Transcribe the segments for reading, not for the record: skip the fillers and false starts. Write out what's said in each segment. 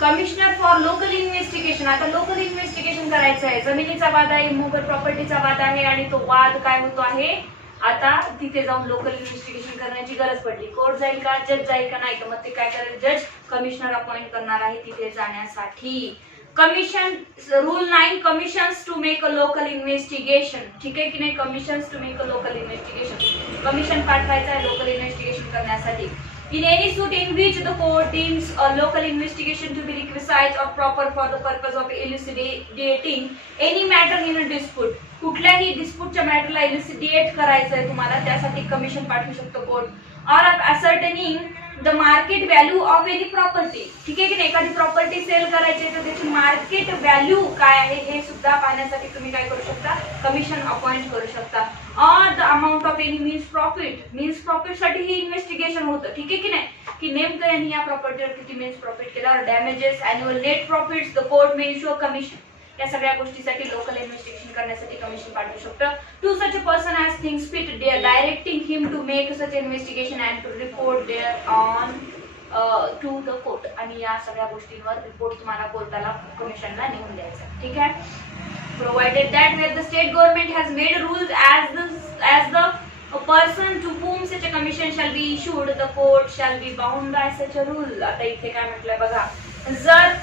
Commissioner for local investigation. आता local investigation करायचं आहे. जमिनीचा वाद आहे, इमोबल प्रॉपर्टीचा वाद आहे आणि तो वाद काय होतो आहे, आता तिथे जाऊन लोकल इन्व्हेस्टिगेशन करण्याची गरज पडली. कोर्ट जाईल का, जज जाईल का, नाही तर मग ते काय करेल, जज कमिशनर अपॉइंट करणार आहे तिथे जाण्यासाठी. Commission rule 9, commissions to make a local investigation. ठीक आहे की नाही, commissions to make a local investigation, commission पाठवायचं आहे लोकल इन्व्हेस्टिगेशन करण्यासाठी. In any suit in which the court deems a local investigation to be requisite or proper for the purpose of elucidating any matter in a dispute. कुठल्याही डिस्प्यूटच्या मॅटरला elucidate करायचं आहे तुम्हाला, त्यासाठी commission पाठवू शकतो court. or of ascertaining the market value of any property. ठीक आहे की नाही, एखादी प्रॉपर्टी सेल करायची आहे तर त्याची मार्केट व्हॅल्यू काय आहे हे सुद्धा पाहण्यासाठी तुम्ही काय करू शकता, कमिशन अपॉइंट करू शकता. or the amount of any means profit. Means profit साठी ही इन्व्हेस्टिगेशन होतं. ठीक आहे की नाही, की नेमकं यांनी या प्रॉपर्टीवर किती मीन्स प्रॉफिट केला, damages, annual net profits, the court may issue a commission. या सगळ्या गोष्टीसाठी लोकल इन्व्हेस्टिगेशन करण्यासाठी कमिशन पाठवू शकतं. To such a person as things fit directing him to make such investigation and to report thereon to the court. आणि या सगळ्या गोष्टींवर रिपोर्ट तुम्हाला कोर्टाला, कमिशनला नेऊन द्यायचा. ठीक आहे. Provided that where the state government has made rules as the person to whom such a commission shall be issued, the court shall be bound by such a rule. आता इथे काय म्हटलंय बघा, जर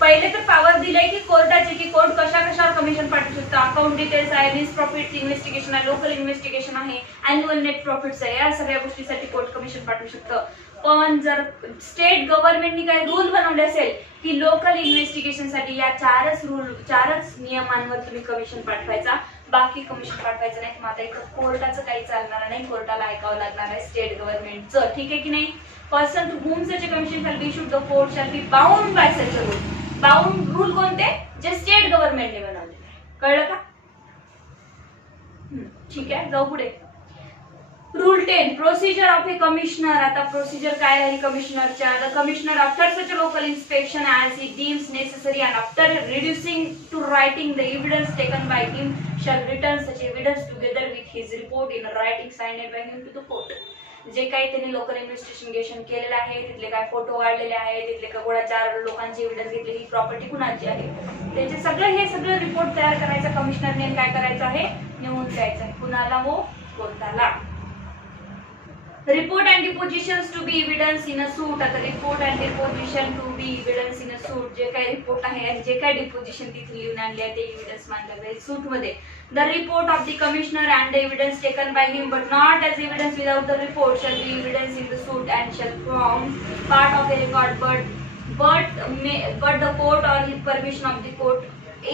पहिले तर पॉवर दिलाय की कोर्टाचे, की कोर्ट कशा कशावर कमिशन पाठवू शकतो. अकाउंट डिटेल्स आहे, मीन्स प्रॉफिट इन्व्हेस्टिगेशन आहे, लोकल इन्व्हेस्टिगेशन आहे, अॅन्युअल नेट प्रॉफिट्स आहे, या सगळ्या गोष्टीसाठी कोर्ट कमिशन पाठवू शकतं. पण जर स्टेट गव्हर्नमेंटनी काही रूल बनवले असेल की लोकल इन्व्हेस्टिगेशन साठी या चारच नियमांवर तुम्ही कमिशन पाठवायचा, बाकी कमिशन पाठवायचं नाही. मग आता इथं कोर्टाचं काही चालणार नाही, कोर्टाला ऐकावं लागणार आहे स्टेट गव्हर्नमेंटचं. ठीक आहे की नाही. Person to whom such a commission shall be issued, the court shall be bound by such a rule. Bound rule कोणते, जे स्टेट गव्हर्नमेंटने बनवलेले. कळलं का? ठीक आहे, जाऊ पुढे. Rule 10, procedure of a commissioner. आता प्रोसिजर काय आहे कमिशनरच्या, the commissioner after such a local inspection as he deems necessary and after reducing to writing the evidence taken by him shall return such evidence together with his report in writing signed by him to the court. जे काही त्यांनी local investigation केलेलं आहे, तिथले काय photo काढलेले आहे, तिथले का 4 लोकांचे एव्हिडन्स घेतले, ही प्रॉपर्टी कुणाची आहे, त्याचे हे सगळं रिपोर्ट तयार करायचा कमिशनरने. काय करायचं आहे, नेऊन द्यायचं आहे कुणाला, हो कोर्टाला. Report and depositions to be evidence in a suit. आता report and deposition to be evidence in a suit, जे काही रिपोर्ट आहे आणि जे काही डिपोजिशन तिथे लिहून आणले आहे ते एव्हिडन्स मानले जाईल सूट मध्ये. The report of the commissioner and the evidence taken by him but not as evidence without the report shall be evidence in the suit and shall form part of a record but the court or his permission of the court,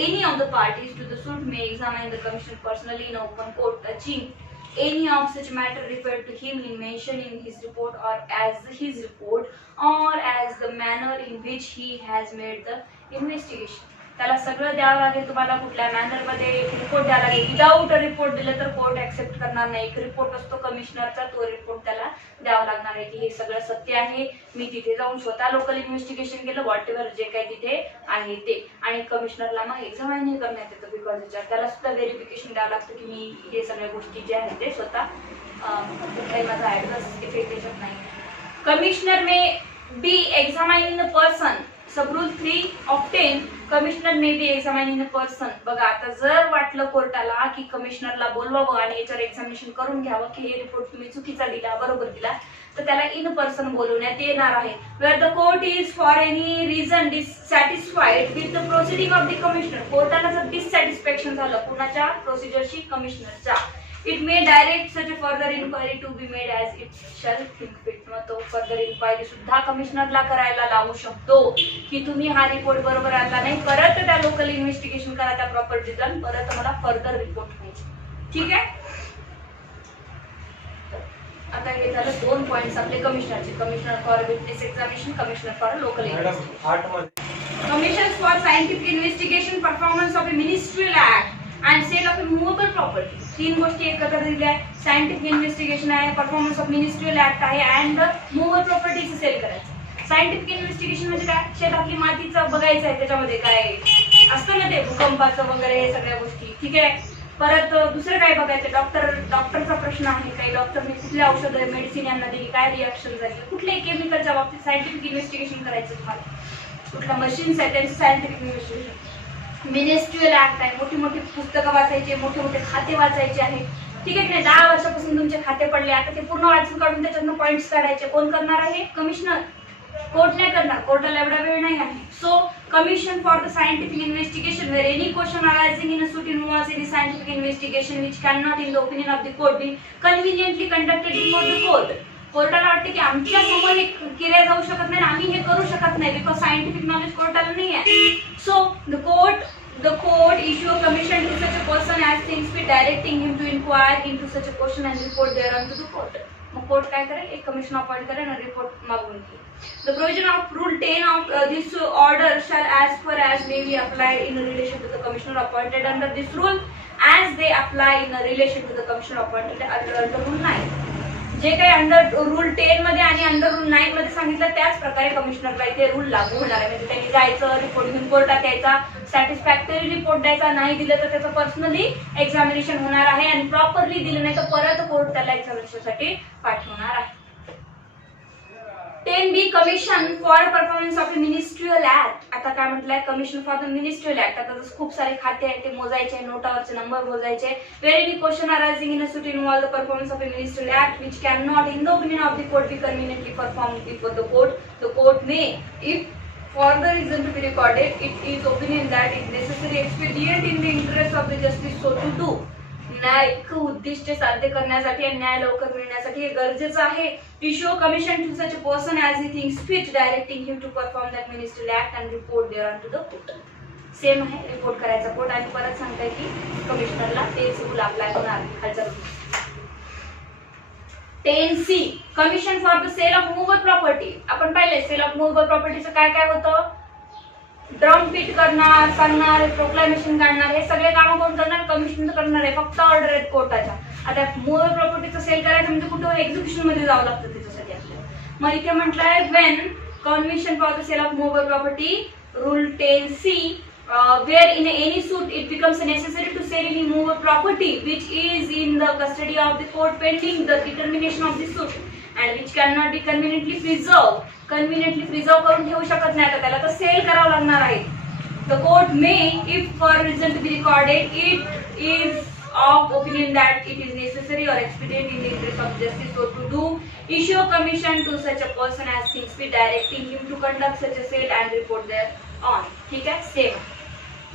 any of the parties to the suit may examine the commission personally in open court, touching any of such matter referred to him in mention in his report or as his report or as the manner in which he has made the investigation. त्याला सगळं द्यावं लागेल तुम्हाला, कुठल्या manner मध्ये report द्यावा लागेल. Without report दिलं तर कोर्ट ऍक्सेप्ट करणार नाही. एक रिपोर्ट असतो कमिशनरचा, तो रिपोर्ट त्याला द्यावा लागणार आहे की हे सगळं सत्य आहे, मी तिथे जाऊन स्वतः लोकल इन्व्हेस्टिगेशन केलं, व्हॉट एव्हर जे काही तिथे आहे ते. आणि कमिशनरला मग एक्झामाइन करण्यात येतं, बिकॉज त्याला सुद्धा व्हेरिफिकेशन द्यावं लागतं की मी हे सगळ्या गोष्टी ज्या आहेत ते स्वतः कुठलाही माझा ऍड्रेस इफेक्ट त्याच्यात नाही. Commissioner may be examine the person. Sub rule 3 of 10, commissioner may be examine in a person. बघा, आता जर वाटलं कोर्टाला की कमिशनरला बोलवावं आणि याच्यावर एक्झामिनेशन करून घ्यावं की हे रिपोर्ट तुम्ही चुकीचा दिला, बरोबर दिला, तर त्याला इन पर्सन बोलवण्यात येणार आहे. Where the court is for any reason dissatisfied with the proceeding of the commissioner. कोर्टाला जर डिससॅटिस्फॅक्शन झालं कुणाच्या प्रोसिजरशी, कमिशनरच्या, it may direct such a further inquiry to be made as it shall think fit. मग तो further inquiry सुद्धा कमिशनरला करायला लावू शकतो की तुम्ही हा रिपोर्ट बरोबर आणला नाही, परत त्या लोकल इन्व्हेस्टिगेशन करा त्या प्रॉपर्टीचा, परत मला फर्दर रिपोर्ट पाहिजे. ठीक आहे. आता हे झालं 2 पॉइंट्स आपले कमिशनरचे. Commissioner for witness examination, commissioner for local investigation. Commission for scientific investigation, performance of a ministerial act and sale of a movable property. 3 गोष्टी एकत्र दिल्या आहे. सायंटिफिक इन्व्हेस्टिगेशन आहे, परफॉर्मन्स ऑफ मिनिस्ट्रियल ऍक्ट आहे अँड मूवेबल प्रॉपर्टीचं sale करायचं. Scientific investigation म्हणजे काय, शेतातली मातीचं बघायचं आहे, त्याच्यामध्ये काय असतं ना ते भूकंपाचं वगैरे हे सगळ्या गोष्टी. ठीक आहे. परत दुसरं काय बघायचं, डॉक्टरचा प्रश्न आहे, काही डॉक्टरने कुठले औषधं मेडिसिन यांना दिली, काय रिॲक्शन झाली, कुठल्याही केमिकलच्या बाबतीत सायंटिफिक इन्व्हेस्टिगेशन करायचं तुम्हाला. कुठला मशीन्स आहे त्यांचं सायंटिफिक इन्व्हेस्टिगेशन, मिनिस्ट्रियल ऍक्ट आहे, मोठी मोठी पुस्तकं वाचायची, मोठे मोठे खाते वाचायचे आहेत, ठीक आहे की नाही. 10 वर्षापासून तुमचे खाते पडले, आता ते पूर्ण वाचून काढून त्याच्यातून पॉइंट्स काढायचे. कोण करणार आहे? कमिशनर. कोर्ट नाही करणार, कोर्टाला एवढा वेळ नाही आहे. So commission for the scientific investigation where any question arising in a suit involves in scientific investigation which cannot in the opinion of the court be conveniently conducted before the court. कोर्टाला वाटते की आमच्या समोर हे केल्या जाऊ शकत नाही, आम्ही हे करू शकत नाही, बिकॉज सायंटिफिक नॉलेज कोर्टाला नाही आहे. So the court issue a commission to such a person as things fit, directing him to inquire into such a question and report thereon to the court. मग कोर्ट काय करेल? एक commission appoint करेल आणि report मागून घेईल. The provision of Rule 10 of this order shall as far as may be applied in relation to the commissioner appointed under this rule as they apply in relation to the commissioner appointed under Rule 9. जे काही under rule 10 मध्ये आणि under rule 9 मध्ये सांगितलं त्याच प्रकारे कमिशनरला इथे rule लागू होणार आहे. म्हणजे त्यांनी जायचं, रिपोर्ट घेऊन कोर्टात यायचा, सॅटिस्फॅक्टरी रिपोर्ट द्यायचा, नाही दिलं तर त्याचं पर्सनली एक्झामिनेशन होणार आहे आणि प्रॉपरली दिलं नाही तर परत कोर्ट त्याला एक्झामिनेशनसाठी पाठवणार आहे. 10B commission for performance of a ministerial act. आता काय म्हटलंय? Commission for the ministerial act. आता जसं खूप सारे खाते आहेत ते मोजायचे, नोटावरचे नंबर मोजायचे. Where any question arising in a suit involve the performance of a ministerial act which cannot in the opinion of the court be conveniently performed before the court may, if for the reason to be recorded, it is opinion that it necessary expedient in the interest of the justice so to do. न्यायिक उद्दिष्टे साध्य करण्यासाठी आणि न्याय लवकर मिळण्यासाठी हे गरजेचं आहे. Issue commission to such a person as he things fit, directing him to perform that ministerial act and report there to the court. Same आहे, रिपोर्ट करायचा कोर्ट. आणि परत सांगताय की कमिशनरला तेच रूल अप्लाय होणार खालच्या. 10C commission for the sale of movable property. आपण पाहिले सेल ऑफ मूव्हबल प्रॉपर्टीचं काय काय होतं? ड्रम फिट करणार, सांगणार, प्रोक्लेमेशन काढणार, हे सगळे कामं कोण करणार? कमिशन करणार आहे. फक्त ऑर्डर आहेत कोर्टाच्या. आता मूव्हबल प्रॉपर्टीचं सेल करायचं म्हणजे कुठं एक्झिक्युशन मध्ये जावं लागतं त्याच्यासाठी आपल्याला. मग इथे म्हटलंय when commission for the sale of movable property rule 10C where in any suit it becomes necessary to sell any movable property which is in the custody of the court pending the determination of the suit and which cannot be conveniently preserved. Conveniently preserve करून ठेवू शकत नाही, तर त्याला तर sale करावं लागणार आहे. The court may, if for reason to be recorded, it is of opinion that it is necessary or expedient in the interest of justice so to do, issue a commission to such a person as things fit, directing him to conduct such a sale and report thereon. ठीक आहे, same.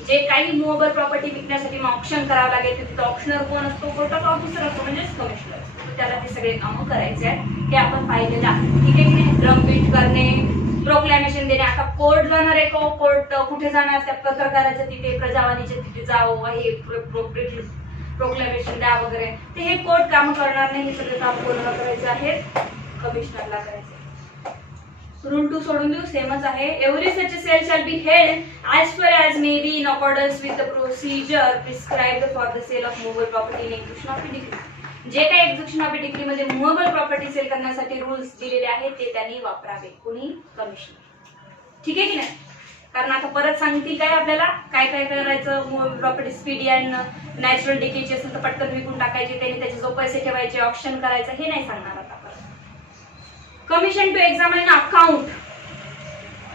जे काही movable property विकण्यासाठी option करावं लागेल तिथे ऑप्शनर कोण असतो? कोर्टाचा ऑफिसर असतो, म्हणजेच कमिशनर असतो. त्याला ते सगळे कामं करायचे आहेत, हे आपण पाहिलेलं आहे. ठीक आहे की नाही? ड्रम बीट करणे, प्रोक्लेमेशन देणे. आता कोर्ट जाणार आहे, कोर्ट कुठे जाणार? त्या पत्रकाराच्या तिथे, प्रजावाणीच्या तिथे जावं, हे प्रोक्लेमेशन द्या वगैरे, ते हे कोर्ट काम करणार नाही. हे सगळे काम कोणाला करायचे आहेत? कमिशनरला करायचे. रूल 2 सोडून देऊ, सेमच आहे. Every such sale shall be held as far as may be in accordance with the procedure prescribed for the sale of movable property in execution of decree. जे काही एक्झिक्युशन ऑफ डिग्री मध्ये movable property sale करण्यासाठी rules दिलेले आहेत ते त्यांनी वापरावे. कोणी? कमिशनर. ठीक आहे की नाही? कारण आता परत सांगतील काय आपल्याला काय काय करायचं. Movable property speedy and natural डिकेची असेल तर पटकन विकून टाकायचे, त्यांनी त्याचे जो पैसे ठेवायचे, ऑप्शन करायचं, हे नाही सांगणार आता. Commission to examine account.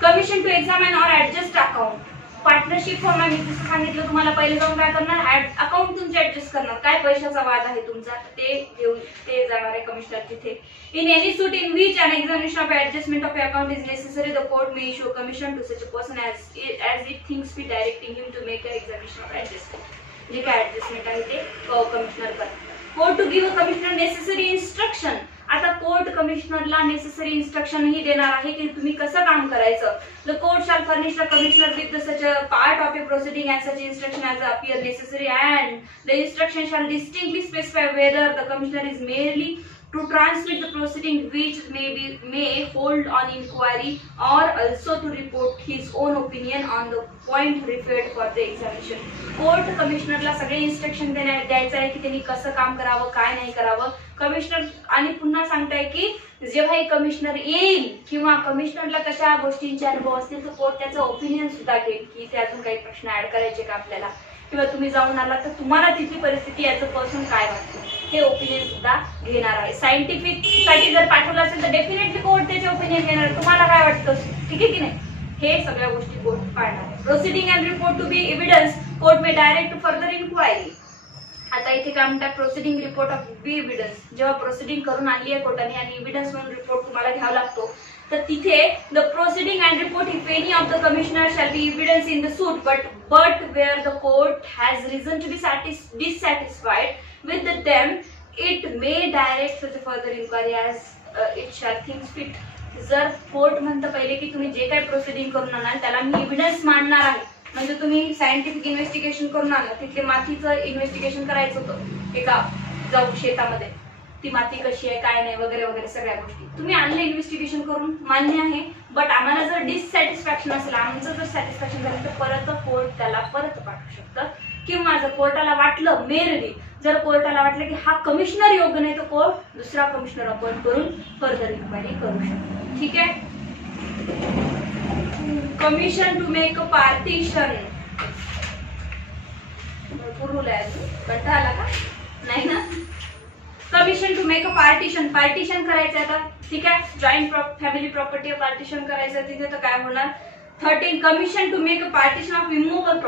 Commission to examine or adjust account. Partnership form आहे, मी जसं सांगितलं तुम्हाला, पहिले जाऊन काय करणार? अकाउंट तुमचे ऍडजस्ट करणार. काय पैशाचा वाद आहे तुमचा ते घेऊन ते जाणार आहे कमिशनर तिथे. In any suit in which an examination of adjustment of account is necessary the court may issue commission to such a person as it thinks be, directing him to make a examination of adjustment. जे काय adjustment आहे ते commissioner करतात. Court to give a commissioner necessary instruction. आता court कमिशनरला necessary instruction ही देणार आहे की तुम्ही कसं काम करायचं. The court shall furnish the commissioner with such a part of a proceeding as such instruction as appear necessary and the instruction shall distinctly specify whether the commissioner is merely to transmit the proceeding which may hold on inquiry or also to report his own opinion on the point referred for the examination. Court कमिशनरला सगळे instruction द्यायचं आहे की त्यांनी कसं काम करावं, काय नाही करावं. कमिशनर आणि पुन्हा सांगताय की जेव्हा एक कमिशनर येईल किंवा कमिशनरला कशा गोष्टींचे अनुभव असतील तर कोर्ट त्याचं ओपिनियन सुद्धा घेईल की ते अजून काही प्रश्न ऍड करायचे का आपल्याला, किंवा तुम्ही जाऊन आला तर तुम्हाला तिथली परिस्थिती याचं पर्सन काय वाटतं हे ओपिनियन सुद्धा घेणार आहे. सायंटिफिक साठी जर पाठवलं असेल तर डेफिनेटली कोर्ट त्याचे ओपिनियन घेणार. तुम्हाला काय वाटतं? ठीक आहे की नाही? हे सगळ्या गोष्टी कोर्ट पाळणार आहे. Proceeding and report to be evidence court may direct further inquiry. आता इथे काय म्हणतात, proceeding report of be evidence. जेव्हा प्रोसिडिंग करून आणली आहे कोर्टाने आणि एव्हिडन्स म्हणून रिपोर्ट तुम्हाला घ्यावा लागतो, तर तिथे the proceeding and report if any of the commissioner shall be evidence in the suit but where the court has reason to be dissatisfied with them, it may direct such a further inquiry as it shall think fit. जर court म्हणतं पहिले की तुम्ही जे काही proceeding करून आणाल त्याला मी एव्हिडन्स मांडणार आहे, म्हणजे तुम्ही सायंटिफिक इन्व्हेस्टिगेशन करून आला, तिथले मातीचं इन्व्हेस्टिगेशन करायचं होतं एका जाऊ शेतामध्ये, ती माती कशी आहे काय नाही वगैरे वगैरे सगळ्या गोष्टी तुम्ही आणले इन्व्हेस्टिगेशन करून, मान्य आहे. बट आम्हाला जर डिससॅटिस्फॅक्शन असेल, आमचं जर सॅटिस्फॅक्शन झालं तर परत कोर्ट त्याला परत पाठवू शकतं. किंवा जर कोर्टाला वाटलं मेरली, जर कोर्टाला वाटलं की हा कमिशनर योग्य नाही तर कोर्ट दुसरा कमिशनर अपॉइंट करून फर्दर इन्क्वायरी करू शकतो. ठीक आहे. Commission to make a partition. कंटाळा आला का? नाही ना. Commission to make a partition करायचं आता. ठीक आहे. जॉईंट फॅमिली प्रॉपर्टी पार्टिशन करायचं, तिथे तर काय होणार. 13 commission to make a partition of immovable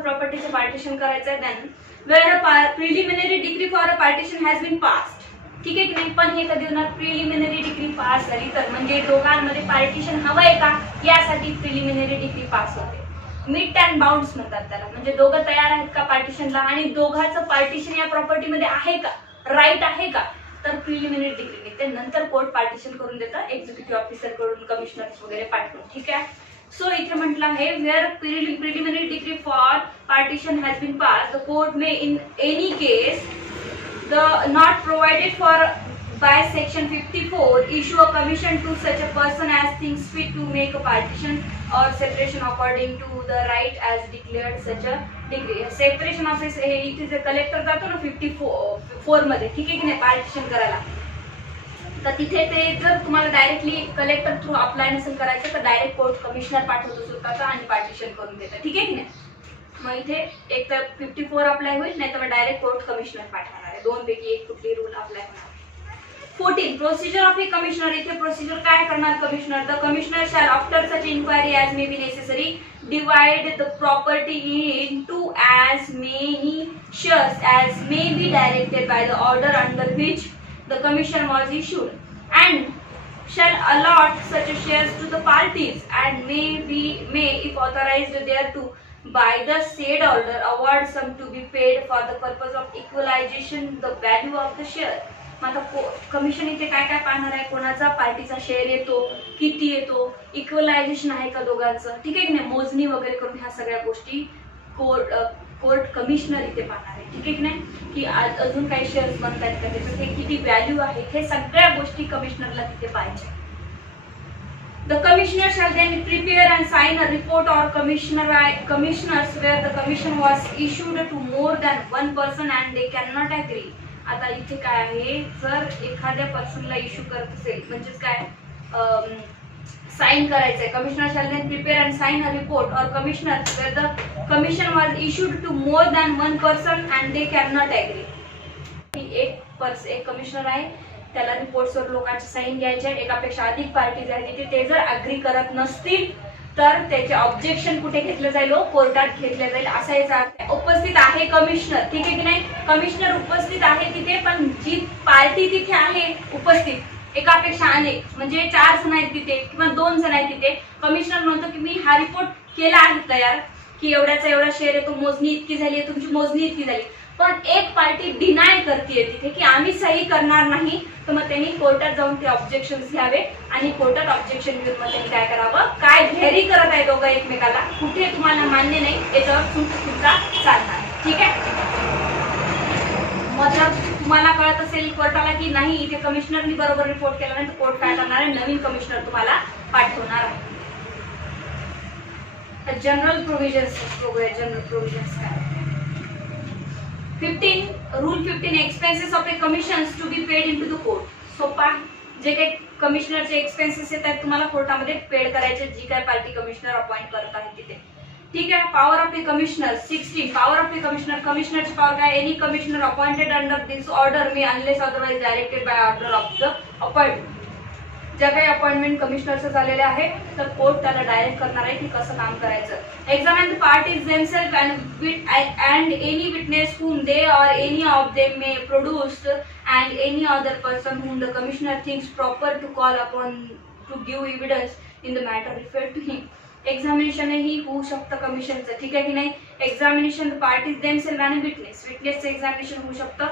प्रॉपर्टीचं पार्टिशन करायचं आहे. Then where a preliminary decree for a partition has been passed. ठीक आहे की नाही. पण हे कधी होणार, प्रिलिमिनरी डिग्री पास झाली तर, म्हणजे दोघांमध्ये पार्टिशन हवंय का यासाठी प्रिलिमिनरी डिग्री पास होते. मीट अँड बाउंड्स म्हणतात त्याला, म्हणजे दोघं तयार आहेत का पार्टिशनला आणि दोघांचं पार्टिशन या प्रॉपर्टीमध्ये आहे का, राईट आहे का, तर प्रिलिमिनरी डिग्री निघते. नंतर कोर्ट पार्टिशन करून देतं एक्झिक्युटिव्ह ऑफिसर कडून कमिशनर्स वगैरे पाठवून. ठीक आहे. सो इथे म्हटलं आहे where preliminary decree for partition has been pass, the court may in any case the not provided for by section 54 issue a commission to such a person as thinks fit to make a partition or separation according to the right as declared such a degree. Separation office हे इथे जे collector जातो ना 54 मध्ये, ठीक आहे की नाही, पार्टिशन करायला, तर तिथे ते जर तुम्हाला डायरेक्टली कलेक्टर थ्रू अप्लाय नसेल करायचं तर डायरेक्ट कोर्ट कमिशनर पाठवतो स्वतःचा आणि पार्टिशन करून देतं. ठीक आहे की नाही. मग इथे एक तर 54 अप्लाय होईल, नाही तर डायरेक्ट कोर्ट कमिशनर पाठवणार आहे. दोन पैकी एक कुठली रूल अप्लाय होणार. 14 प्रोसिजर ऑफ ए कमिशनर. इथे प्रोसिजर काय करणार commissioner. The commissioner shall after such inquiry as may be necessary divide the property into as many shares as may be directed by the order under which the commission was issued and shall allot such shares to the parties and may if authorized thereto by the said order award sum to be paid for the purpose of equalization the value of the share. आता commission इथे काय काय पाहणार आहे, कोणाचा पार्टीचा share येतो, किती येतो, इक्वलायझेशन आहे का दोघांचं, ठीक आहे की नाही, मोजणी वगैरे करून ह्या सगळ्या गोष्टी कोर्ट कमिशनर इथे पाहणार आहे. ठीक आहे की नाही, की अजून काही शेअर्स बनतायत का, त्याचं ते किती व्हॅल्यू आहे, हे सगळ्या गोष्टी कमिशनरला तिथे पाहिजे. The commissioner shall then prepare and sign a report or commissioners where the commission was issued to more than one person and they cannot agree. आता इथे काय आहे, जर एखाद्या पर्सनला इश्यू करत असेल म्हणजेच काय साइन करायचंय, commissioner shall then prepare and sign a report or commissioner where the commission was issued to more than one person and they can not agree. एक कमिशनर आहे, त्याला रिपोर्ट्सवर लोकांची साईन घ्यायचे, एकापेक्षा अधिक पार्टीज आहेत तिथे, ते जर अग्री करत नसतील तर त्याचे ऑब्जेक्शन कुठे घेतलं जाईल, कोर्टात घेतलं जाईल. असा याचा अर्थ. उपस्थित आहे कमिशनर, ठीक आहे की नाही, कमिशनर उपस्थित आहे तिथे, पण जी पार्टी तिथे आहे उपस्थित एकापेक्षा अनेक, म्हणजे 4 जण आहेत तिथे किंवा 2 जण आहेत तिथे, कमिशनर म्हणतो की मी हा रिपोर्ट केला आहे तयार की एवढ्याचा एवढा शेअर आहे, तो मोजणी इतकी झाली आहे, तुमची मोजणी इतकी झाली, पण एक पार्टी डिनाय करते तिथे की आम्ही सही करणार नाही, तर मग त्यांनी कोर्टात जाऊन ते ऑब्जेक्शन घ्यावे आणि कोर्टात ऑब्जेक्शन घेऊन मग त्यांनी काय करावं, काय घेरी करत आहे दोघं एकमेकाला, कुठे तुम्हाला मान्य नाही याच्यावर तुमचा चालणार. ठीक आहे. मग जर तुम्हाला कळत असेल कोर्टाला की नाही इथे कमिशनरनी बरोबर रिपोर्ट केला नाही, तर कोर्ट काय करणार आहे, नवीन कमिशनर तुम्हाला पाठवणार आहे. जनरल प्रोव्हिजन्स बघूया. जनरल प्रोव्हिजन्स काय. 15 rule 15 expenses of a commissions to be paid into the court. सोपा, जे काही कमिशनरचे एक्सपेन्सेस येतात तुम्हाला कोर्टामध्ये पेड करायचे, जी काय पार्टी कमिशनर अपॉइंट करत आहे तिथे. ठीक आहे. Power of a commissioner 16. Power of a commissioner. कमिशनरची पॉवर काय, any commissioner appointed under this order may unless otherwise directed by order of the appoint ज्या काही अपॉइंटमेंट कमिशनरचं झालेले आहे तर कोर्ट त्याला डायरेक्ट करणार आहे की कसं काम करायचं. Examine the parties themselves and any witness whom they or any of them may produce and any other person whom the commissioner thinks proper to call upon to give evidence in the matter referred to him. Examination ही होऊ शकतं कमिशनचं, ठीक आहे की नाही. Examination parties themselves आणि विटनेसचं examination होऊ शकतं,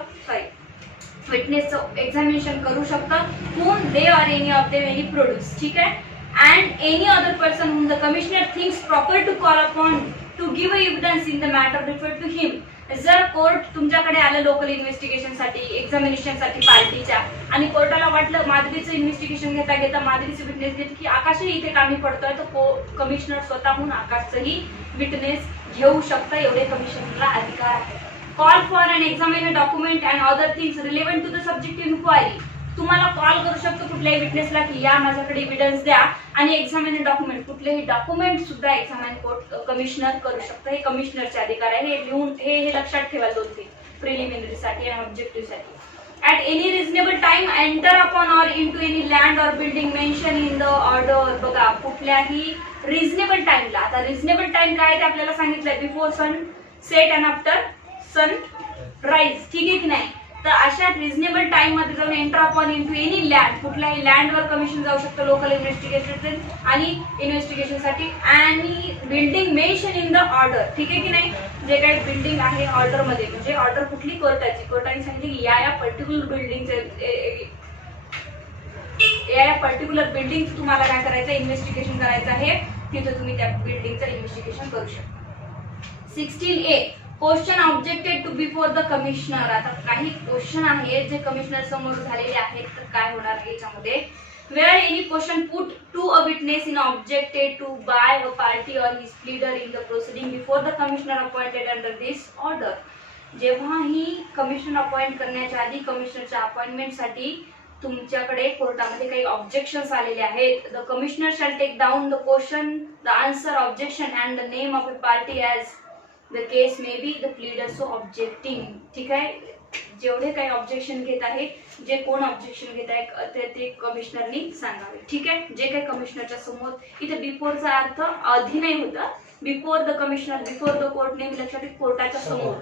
विटनेसचं एक्झामिनेशन करू शकतं whom they or any of them any produce, ठीक आहे. and any other person whom the commissioner thinks proper to call upon to give evidence in the matter referred to him. जर court तुमच्याकडे आलं local investigation साठी, examination साठी पार्टीच्या, आणि कोर्टाला वाटलं माधवीचं इन्व्हेस्टिगेशन घेता घेता माधवीचे विटनेस घेत की आकाशही इथे कामी पडतोय, तर कमिशनर स्वतःहून आकाशचंही विटनेस घेऊ शकतं, एवढे कमिशनरला अधिकार आहे. Call for and examine a document and other things relevant to the subject inquiry. तुम्हाला कॉल करू शकतो कुठल्याही विटनेसला की या माझ्याकडे एव्हिडन्स द्या, आणि एक्झामिन डॉक्युमेंट कुठलेही डॉक्युमेंट सुद्धा एक्झामिन कोर्ट कमिशनर करू शकतं. हे कमिशनरचे अधिकार आहे. हे लिहून हे लक्षात ठेवा, 2-3 प्रिलिमिनरी साठी आणि ऑब्जेक्टिव्ह साठी. At any reasonable time enter upon or into any land or building mentioned in the order. बघा कुठल्याही रिझनेबल टाइमला, आता रिझनेबल टाइम काय ते आपल्याला सांगितलंय, before sunset and after sunrise, ठीक आहे की नाही. तर अशा रिझनेबल टाइम मध्ये जाऊन enter upon into any land, कुठल्याही लँडवर कमिशन जाऊ शकतं लोकल इन्व्हेस्टिगेशन आणि इन्व्हेस्टिगेशन साठी. आणि building mention in the order, ठीक आहे की नाही. जे काही बिल्डिंग आहे ऑर्डर मध्ये, म्हणजे ऑर्डर कुठली कोर्टाची, कोर्टाने सांगितले की या पर्टिक्युलर बिल्डिंग तुम्हाला काय करायचं, इन्व्हेस्टिगेशन करायचं आहे, तिथे तुम्ही त्या बिल्डिंगचं इन्व्हेस्टिगेशन करू शकता. 16A question objected to before the commissioner. आता काही क्वेश्चन आहेत जे कमिशनर समोर झालेले आहेत, तर काय होणार याच्यामध्ये, where any question put to a witness in objected to by a party or his pleader in the proceeding before the commissioner appointed under this order. जेव्हाही कमिशनर अपॉइंट करण्याच्या आधी कमिशनरच्या अपॉइंटमेंटसाठी तुमच्याकडे कोर्टामध्ये काही ऑब्जेक्शन्स आलेले आहेत, the commissioner shall take down the question, the answer, objection and the name of a party as the case may be the pleader so objecting. ठीक आहे, जेवढे काही ऑब्जेक्शन घेत आहे, जे कोण ऑब्जेक्शन घेत आहे ते कमिशनरनी सांगावे, ठीक आहे. जे काही कमिशनरच्या समोर, इथे बिफोरचा अर्थ आधी नाही होता, before the commissioner, before the court, name लक्षात, कोर्टाच्या समोर,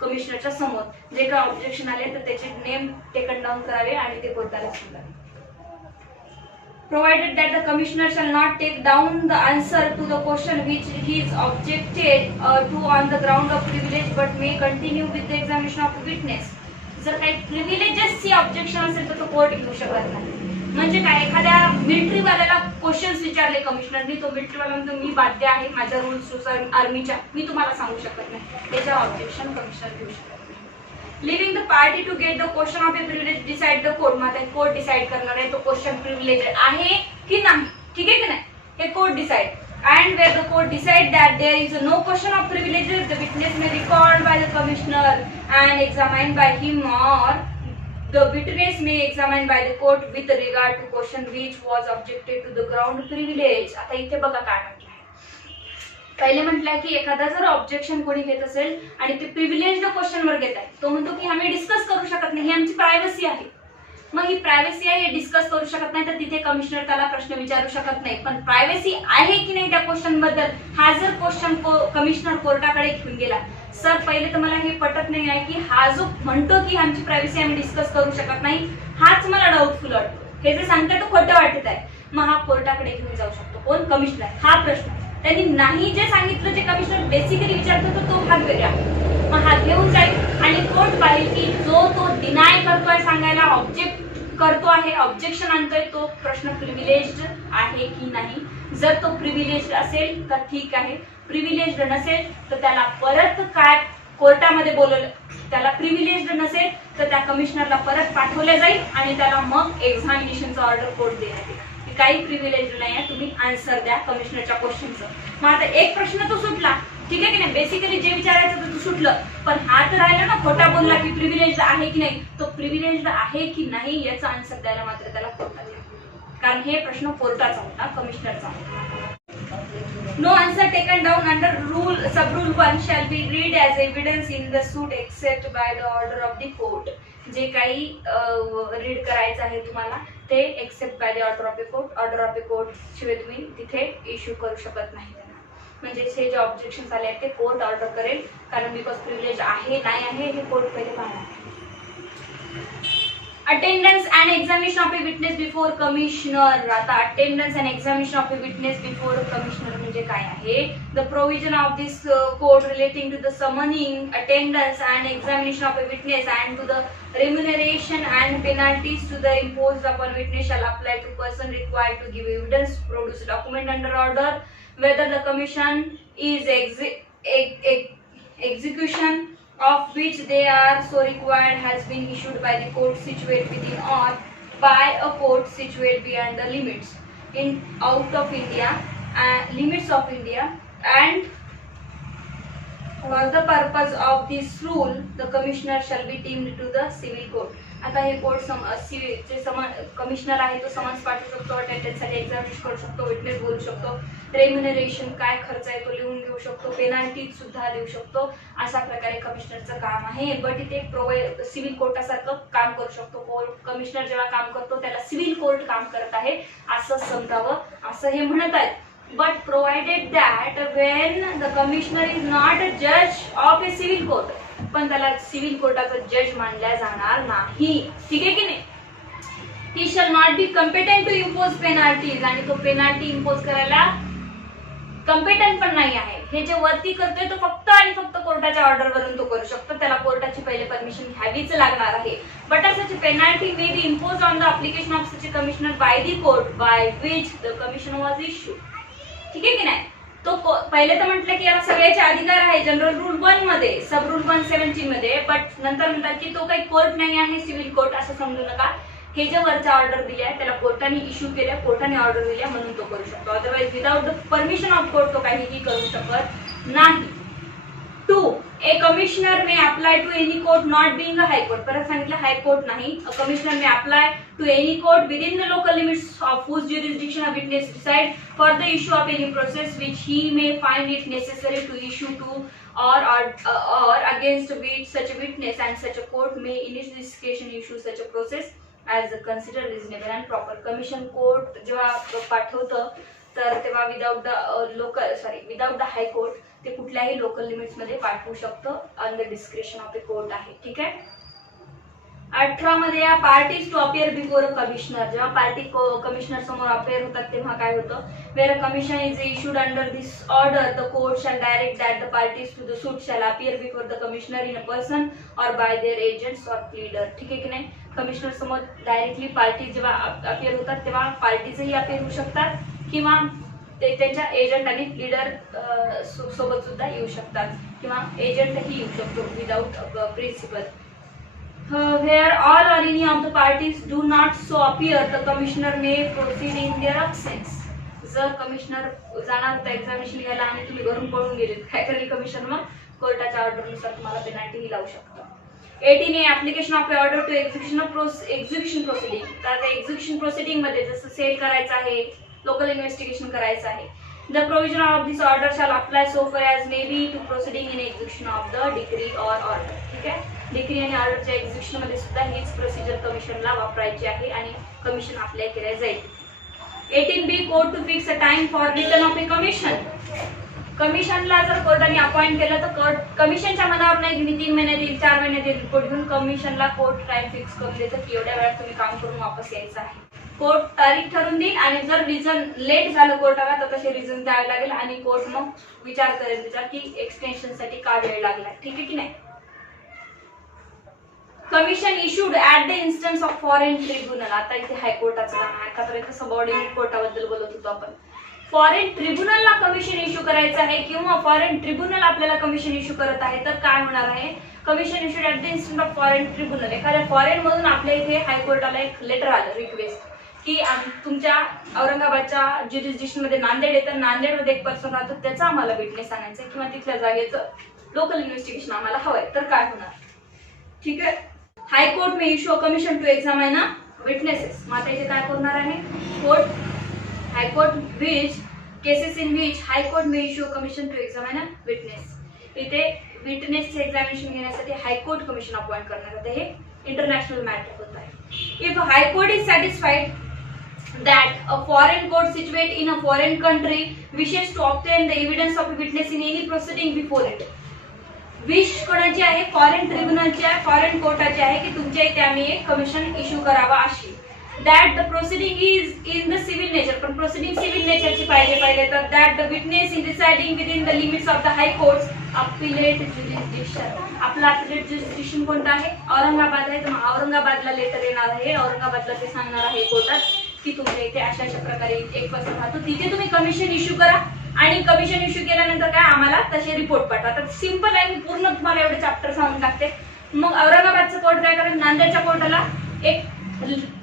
कमिशनरच्या समोर जे काही ऑब्जेक्शन आले तर त्याचे नेम टेकन डाऊन करावे आणि ते कोर्टाला सांगावे. Provided that the commissioner shall not take down the answer to the question which he is objected to on the ground of privilege but may continue with the examination of the witness. जर काही प्रिव्हिलेजेसची objection असेल तर तो court घेऊ शकत नाही. म्हणजे काय, एखाद्या मिलिटरी वाल्याला क्वेश्चन्स विचारले कमिशनरनी, तो मिलिटरी वाला म्हणतो मी बाध्य आहे माझ्या रूल्स आर्मीच्या, मी तुम्हाला सांगू शकत नाही, त्याच्या ऑब्जेक्शन कमिशनर घेऊ शकत नाही. Leaving the party to get the question of a privilege decide the court. मग कोर्ट डिसाइड करणार आहे तो क्वेश्चन प्रिव्हिलेज आहे की नाही, ठीक आहे की नाही, हे court decide. And where the court decide that there is no question of privileges, the witness may be called by the commissioner and examined by him, or the witness may examined by the court with regard to question which was objected to the ground privilege. आता इथे बघा काय म्हटलं आहे. पहिले म्हटलंय की एखादा जर ऑब्जेक्शन कोणी घेत असेल आणि ते प्रिव्हिलेज्ड क्वेश्चन वर घेत आहे, तो म्हणतो की आम्ही डिस्कस करू शकत नाही, ही आमची प्रायव्हसी आहे. मग ही प्रायव्हसी आहे, हे डिस्कस करू शकत नाही, तर तिथे कमिशनर त्याला प्रश्न विचारू शकत नाही. पण प्रायव्हसी आहे की नाही त्या क्वेश्चन बद्दल, हा जर क्वेश्चन कमिशनर कोर्टाकडे घेऊन गेला, सर पहिले तर मला हे पटत नाही आहे की हा जो म्हणतो की आमची प्रायव्हसी आम्ही डिस्कस करू शकत नाही, हाच मला डाऊटफुल वाटतो, हे जे सांगताय तो खोटं वाटत आहे. मग हा कोर्टाकडे घेऊन जाऊ शकतो कोण, कमिशनर. हा प्रश्न त्यांनी नाही जे सांगितलं, जे कमिशनर बेसिकली विचारतो तो भाग वेगळा, मग हा घेऊन जाईल आणि कोर्ट पाहिजे की जो तो डिनाय करतोय सांगायला, ऑब्जेक्ट करतो आहे, ऑब्जेक्शन आणतोय, तो प्रश्न प्रिव्हिलेज्ड आहे की नाही. जर तो प्रिव्हिलेज्ड असेल तर ठीक आहे, प्रिव्हिलेज्ड नसेल तर त्याला परत काय कोर्टामध्ये बोलवलं, त्याला प्रिव्हिलेज्ड नसेल तर त्या कमिशनरला परत पाठवलं जाईल आणि त्याला मग एक्झामिनेशनचा ऑर्डर कोर्ट देण्यात येईल. काही प्रिव्हिलेज नाही आहे, तुम्ही आन्सर द्या कमिशनरच्या क्वेश्चनचं. मग आता एक प्रश्न तो सुटला, ठीक आहे की नाही, बेसिकली जे विचारायचं तर सुटलं, पण हा तर राहिला ना खोटा बोलला की प्रिव्हिलेज आहे की नाही, तो प्रिव्हिलेज आहे की नाही याचा आन्सर द्यायला मात्र त्याला कोर्टात द्या, कारण हे प्रश्न कोर्टाचा होता, कमिशनरचा होता. No answer taken down under rule sub rule 1 shall be read as evidence in the suit except by the order of the court. जे काही रीड करायचं आहे तुम्हाला ते except by the order of a court शिवाय तुम्ही तिथे issue करू शकत नाही त्यांना. म्हणजे हे जे ऑब्जेक्शन आले आहेत ते कोर्ट ऑर्डर करेल, कारण बिकॉज प्रिव्हिलेज आहे नाही आहे हे कोर्ट पहिले पाहणार. Attendance and examination of a witness before commissioner. आता attendance and examination of a witness before commissioner म्हणजे काय आहे? The provision of this code relating to the summoning, attendance and examination of a witness and to the remuneration and penalties to the imposed upon witness shall apply to person required to give evidence, produce document under order, whether the commission is execution of which they are so required has been issued by the court situated within or by a court situated beyond the limits of India and for the purpose of this rule the commissioner shall be deemed to the civil court. आता हे court commissioner आहे तो summons पाठवू शकतो, अटेंडन्ससाठी examination करू शकतो, witness बोलू शकतो, रेम्युनरेशन काय खर्च आहे तो लिहून घेऊ शकतो, पेनाल्टी सुद्धा देऊ शकतो. अशा प्रकारे कमिशनरचं काम आहे. बट इथे सिव्हिल कोर्टासारखं काम करू शकतो. कमिशनर जेव्हा काम करतो त्याला सिव्हिल कोर्ट काम करत आहे असं समजावं, असं हे म्हणत आहेत. But provided that when the commissioner is not a judge of a civil court, पण त्याला सिव्हिल कोर्टाचा जज मानल्या जाणार नाही. ठीक आहे की नाही? He shall not be competent to impose penalties, आणि तो पेनाल्टी इम्पोज करायला कम्पेटंट पण नाही आहे. हे जे वरती करतोय तो फक्त आणि फक्त कोर्टाच्या ऑर्डर वरून तो करू शकतो. त्याला कोर्टाची पहिले परमिशन घ्यावीच लागणार आहे. But such a penalty may be imposed on the application of such a commissioner by the court by which the commission was issued. ठीक आहे की नाही? तो पहिले तर म्हटलं की याला सगळ्याचे अधिकार आहे जनरल रूल 1 मध्ये, सब रूल 117 मध्ये. बट नंतर म्हणतात की तो काही कोर्ट नाही आहे सिव्हिल कोर्ट, असं समजू नका. हे जे वरच्या ऑर्डर दिल्या आहे त्याला कोर्टाने इश्यू केल्या, कोर्टाने ऑर्डर दिल्या म्हणून तो करू शकतो. Otherwise without the permission of court तो काहीही करू शकत नाही. 2. A commissioner may apply to any court not being a high court. परत सांगितलं हाय कोर्ट नाही. A commissioner may apply to any court within the local limits of whose jurisdiction a witness decide for the issue of any process which he may find it necessary to issue to or against which such a witness, and such a court may in its discretion issue such a process as considered reasonable and proper. Commission court जेव्हा पाठवतं तर तेव्हा without the high court ते कुठल्याही local limits मध्ये पाठवू शकतो. On the description of the court आहे. ठीक आहे. 18 मध्ये या parties to appear before a commissioner. जेव्हा पार्टी कमिशनर समोर अपियर होतात तेव्हा काय होतं? Where a commission is issued under this order the court shall direct that the parties to the suit shall appear before the commissioner in a person or by their agents or pleader. ठीक आहे की नाही? Commissioner समोर directly party जेव्हा appear होतात तेव्हा पार्टीजही appear होऊ शकतात किंवा ते त्यांच्या एजंट आणि लीडर सोबत सुद्धा येऊ शकतात किंवा एजंटही येऊ शकतो without principal. Where all or any of the parties do not so appear, the commissioner may proceed in their absence. जर कमिशनर जाणार होता एक्झामिनेशन घ्यायला आणि तुम्ही घरून पळून गेले, काय करेल कमिशनर? मग कोर्टाच्या ऑर्डरनुसार तुम्हाला पेनाल्टीही लावू शकतो. 18 application of order to execution proceeding. तर एक्झिक्युशन प्रोसिडिंग मध्ये जसं सेल करायचं आहे, लोकल इन्व्हेस्टिगेशन करायचं आहे, the provision of this order shall apply so far as may be to proceeding in execution of the decree or order. ठीक आहे. Decree आणि ऑर्डरच्या एक्झिक्युशन मध्ये सुद्धा हीच प्रोसिजर कमिशनला वापरायची आहे आणि कमिशन अप्लाय केले जाईल. 18B court to fix a time for return of a commission. कमिशनला जर कोर्टाने अपॉइंट केलं तर कमिशनच्या मनावर नाही मी 3 महिने देईल 4 महिने देईल रिपोर्ट घेऊन कमिशनला कोर्ट टाइम फिक्स करून देतं की एवढ्या वेळात तुम्ही काम करून वापस यायचं आहे. कोर्ट तारीख ठरवून देईल आणि जर रिझन लेट झालं कोर्टाला तर तसे रिझन द्यावे लागेल आणि कोर्ट मग विचार करेल त्याचा की एक्सटेन्शन साठी का वेळ लागला. ठीक आहे की नाही? Commission issued at the instance of foreign tribunal. आता इथे हायकोर्टाचं नाव आहे का तर इथे सबऑर्डिनेट कोर्टाबद्दल बोलत होतो आपण. फॉरेन ट्रिब्युनलला कमिशन इश्यू करायचं आहे किंवा फॉरेन ट्रिब्युनल आपल्याला कमिशन इश्यू करत आहे तर काय होणार आहे? Commission issued at the instance of foreign tribunal. एखाद्या फॉरेन मधून आपल्या इथे हायकोर्टाला एक लेटर आलं रिक्वेस्ट की तुमच्या औरंगाबादच्या ज्युरिस्डिक्शन मध्ये नांदेड येतं, नांदेडमध्ये एक पर्सन राहतो त्याचा आम्हाला विटनेस आणायचं किंवा तिथल्या जागेचं लोकल इन्व्हेस्टिगेशन आम्हाला हवंय तर काय होणार? ठीक आहे. High court may issue a commission to examine witnesses. मग आता इथे काय करणार आहे? High court which cases in which high court may issue a commission to examine witness. इथे विटनेसचे एक्झामिनेशन घेण्यासाठी हायकोर्ट कमिशन अपॉइंट करणार आहे. हे इंटरनॅशनल मॅटर होत आहे. If High Court is satisfied that a foreign court situate in a foreign country wishes to obtain the evidence of a witness in any proceeding before it. Wish कोणाची आहे? Foreign ट्रिब्युनलची आहे, foreign कोर्टाची आहे की तुमच्या इथे आम्ही एक कमिशन इश्यू करावा अशी. That the proceeding is in the civil nature, पण प्रोसिडिंग सिव्हिल नेचरची पाहिजे पहिले तर that the witness is residing with in the limits of the high courts appellate jurisdiction. आपला अपिलेट ज्युरिस्डिक्शन कोणता आहे? औरंगाबाद आहे. तर औरंगाबादला लेटर येणार आहे, औरंगाबादला ते सांगणार आहे कोर्टात की तुमच्या इथे अशा अशा प्रकारे एक पर्सन राहतो, तिथे तुम्ही कमिशन इश्यू करा आणि कमिशन इश्यू केल्यानंतर काय आम्हाला तसे रिपोर्ट पाठवा. तर सिंपल आहे, मी पूर्ण तुम्हाला एवढे चॅप्टर सांगून टाकते. मग औरंगाबादचं कोर्ट काय करेल? नांदेडच्या कोर्टाला एक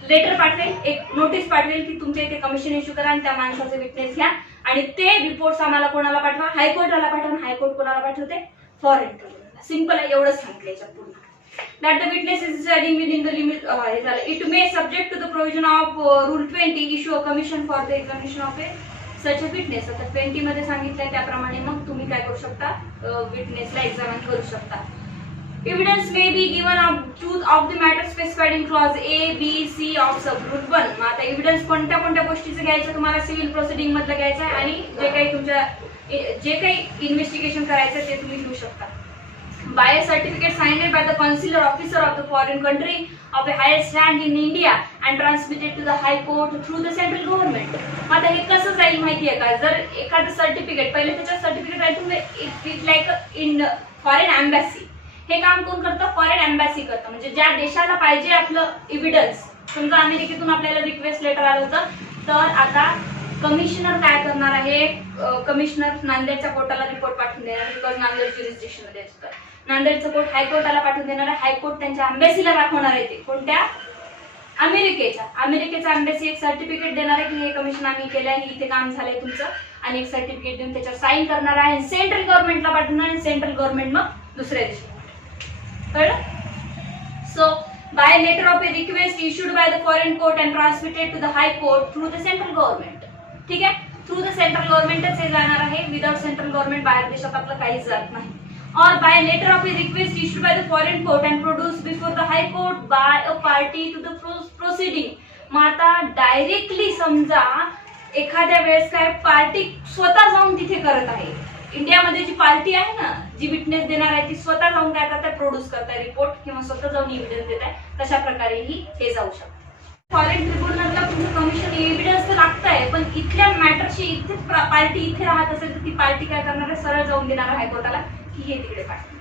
लेटर पाठवेल, एक नोटीस पाठवेल की तुमच्या इथे कमिशन इश्यू करा आणि त्या माणसाचे विटनेस घ्या आणि ते रिपोर्ट्स आम्हाला कोणाला पाठवा? हायकोर्टाला पाठवा. हायकोर्ट कोणाला पाठवते? फॉरेन ट्रिब्युनलला. सिंपल आहे, एवढंच सांगितलं याच्यात पूर्ण. That the witness is residing within the limit, it may subject to the provision of Rule 20 issue a commission for the examination of a such a witness. आता 20 मध्ये सांगितलंय त्याप्रमाणे मग तुम्ही काय करू शकता? विटनेसला एक्झामिन करू शकता. Evidence may be given of truth of the matter specified in clause A, B, C of subgroup 1. मग आता एव्हिडन्स कोणत्या कोणत्या गोष्टीचं घ्यायचं? तुम्हाला सिव्हिल प्रोसिडिंग मधलं घ्यायचं आहे आणि जे काही इन्व्हेस्टिगेशन करायचं ते तुम्ही घेऊ शकता. By a certificate signed by the consular officer of the foreign country of a highest rank in India and transmitted to the High Court through the central government. आता हे कसं जाईल माहिती आहे का? जर एखादं सर्टिफिकेट, पहिले त्याचं सर्टिफिकेट आहे तुम्ही इट लाईक इन फॉरेन एम्बॅसी. हे काम कोण करतं? फॉरेन एम्बॅसी करतं. म्हणजे ज्या देशाला पाहिजे आपलं एव्हिडन्स, समजा अमेरिकेतून आपल्याला रिक्वेस्ट लेटर आलं होतं, तर आता कमिशनर काय करणार आहे? कमिशनर नांदेडच्या कोर्टाला रिपोर्ट पाठवून देणार, बिकॉज नांदेड ज्युरिस्डिक्शन मध्ये असतं. नांदेडचं कोर्ट हायकोर्टाला पाठवून देणार आहे, हायकोर्ट त्यांच्या अम्बॅसीला दाखवणार आहे. ते कोणत्या? अमेरिकेचा अम्बॅसी एक सर्टिफिकेट देणार आहे की हे कमिशन आम्ही केलं आहे, इथे काम झालंय तुमचं, आणि एक सर्टिफिकेट देऊन त्याच्यावर साईन करणार आहे. सेंट्रल गव्हर्नमेंटला पाठवणार आहे, सेंट्रल गव्हर्नमेंट मग दुसऱ्या दिवशी. कळलं? So by letter of a request issued by the foreign court and transmitted to the high court through the central government. ठीक आहे, थ्रू द सेंट्रल गव्हर्नमेंटच हे जाणार आहे. विदाउट सेंट्रल गव्हर्नमेंट बाहेर देशात आपलं काहीच जात नाही. Or by letter of a request issued by the foreign court and produced before the high court by a party to the proceeding. मग आता डायरेक्टली समजा एखाद्या वेळेस काय पार्टी स्वतः जाऊन तिथे करत आहे, इंडियामध्ये जी पार्टी आहे ना, जी विटनेस देणार आहे ती स्वतः जाऊन काय करताय? प्रोड्यूस करताय रिपोर्ट किंवा स्वतः जाऊन एव्हिडन्स देत आहे. तशा प्रकारेही हे जाऊ शकतं. फॉरेन ट्रिब्युनलला तुमचं कमिशन एव्हिडन्स तर लागतंय, पण इथल्या मॅटरची इथे पार्टी इथे राहत असेल तर ती पार्टी काय करणार आहे? सरळ जाऊन देणार आहे हायकोर्टाला की हे तिकडे पाठवणार.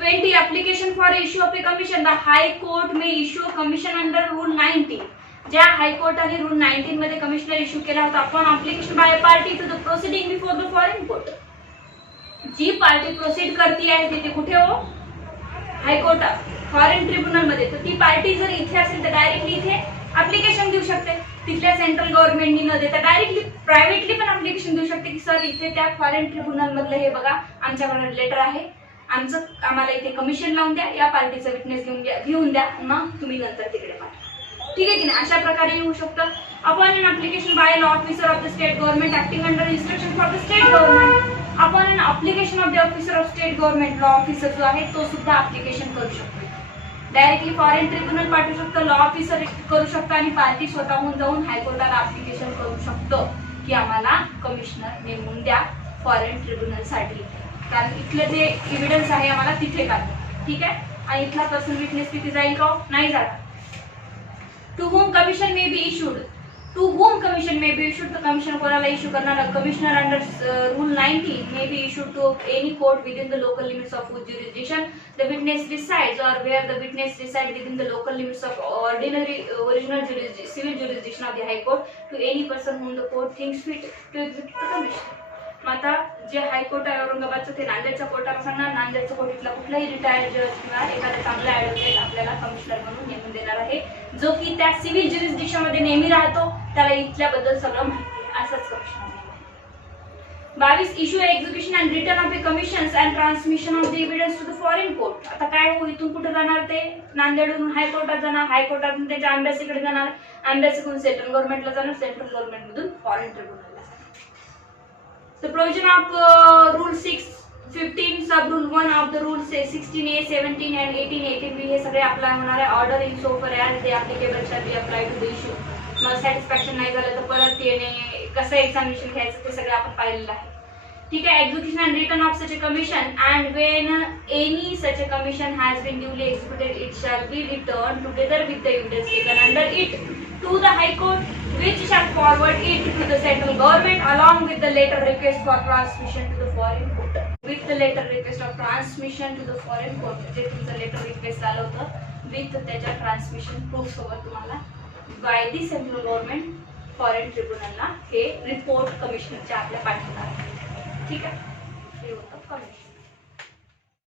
20 application for issue of a commission. The High Court may issue a commission under Rule 19. ज्या हायकोर्टाने रूल 19 मध्ये कमिशनर इश्यू केला होता, upon application by a party to the proceeding before the foreign court. जी पार्टी प्रोसीड करती आहे तिथे कुठे हो? हायकोर्ट, फॉरेन ट्रिब्युनल मध्ये. तर ती पार्टी जर इथे असेल तर डायरेक्टली इथे ऍप्लिकेशन देऊ शकते. तिथल्या सेंट्रल गव्हर्नमेंटनी न देता डायरेक्टली प्रायव्हेटली पण ऍप्लिकेशन देऊ शकते की सर इथे त्या फॉरेन ट्रिब्युनल मधलं हे बघा, आमच्याकडे लेटर आहे, आम्हाला इथे कमिशन लावून द्या, या पार्टीचा विटनेस घेऊन द्या, मग तुम्ही नंतर तिकडे पाठवा. ठीक आहे की नाही? अशा प्रकारे येऊ शकतं. Upon an application by law officer of the state government acting under instruction for the state government. Upon an application of the officer of state government, law officer जो आहे तो सुद्धा ऍप्लिकेशन करू शकतो. डायरेक्टली फॉरेन ट्रिब्युनल पाठवू शकतो, law officer करू शकतो, आणि पार्टी स्वतःहून जाऊन हायकोर्टाला ऍप्लिकेशन करू शकतो की आम्हाला कमिशनर नेमून द्या फॉरेन ट्रिब्युनल साठी, कारण इथलं जे एव्हिडन्स आहे आम्हाला तिथे काढतो. ठीक आहे? आणि इथला पर्सन विटनेस तिथे जाईल का? नाही जाणार. To home commission may be issued. To home commission may be issued. तर कमिशन कोणाला इश्यू करणार? Commissioner under rule 19 may be issued to any court within the local limits of whose jurisdiction the witness resides, or where the witness resides within the local limits of original civil jurisdiction of the high court, to any person whom the court thinks fit to execute the commission. आता जे high court आहे औरंगाबादचं ते नांदेडच्या कोर्टाला सांगणार, नांदेडच्या कोर्टातला कुठलाही retired जज किंवा एखादा चांगला ऍडव्होकेट आपल्याला कमिशनर म्हणून नेमून देणार आहे, जो की त्या सिव्हिल ज्युरिस्डिक्शन मध्ये नेहमी राहतो, त्याला इथल्याबद्दल सगळं माहिती आहे. असंच commissioner. 22 issue execution and return of the commissions and transmission of the evidence to the foreign court. आता काय हो, इथून कुठे जाणार? ते नांदेडहून हायकोर्टात जाणार, हायकोर्टातून त्याच्या अम्बॅसीकडे जाणार, अम्बॅसीकडून सेंट्रल गव्हर्नमेंटला जाणार, सेंट्रल गव्हर्नमेंट मधून फॉरेन ट्रिब्युनलला जाणार. The provision of Rule 6 15 sub rule 1 of the rule 16A 17 and 18 18B हे सगळे अप्लाय होणार आहे. Order in so far as they applicable shall be apply to the issue. मग सॅटिस्फॅक्शन नाही झालं तर परत येणे, कसं एक्झामिनेशन घ्यायचं ते सगळं आपण पाहिलेलं आहे. ठीक आहे. Execution and return of such a commission and when any such a commission has been duly executed it shall be return together with the evidence taken under it to the High Court, which shall forward it to the central government along with the later request for transmission to the foreign court. With the later request of transmission to the foreign court, जे तुमचं letter request आलं होतं with त्याच्या transmission proof सोबत तुम्हाला by the central government foreign ट्रिब्युनलला हे report कमिशनरच्या आपल्या पाठवणार आहे. ठीक आहे. हे होतं कमिशन.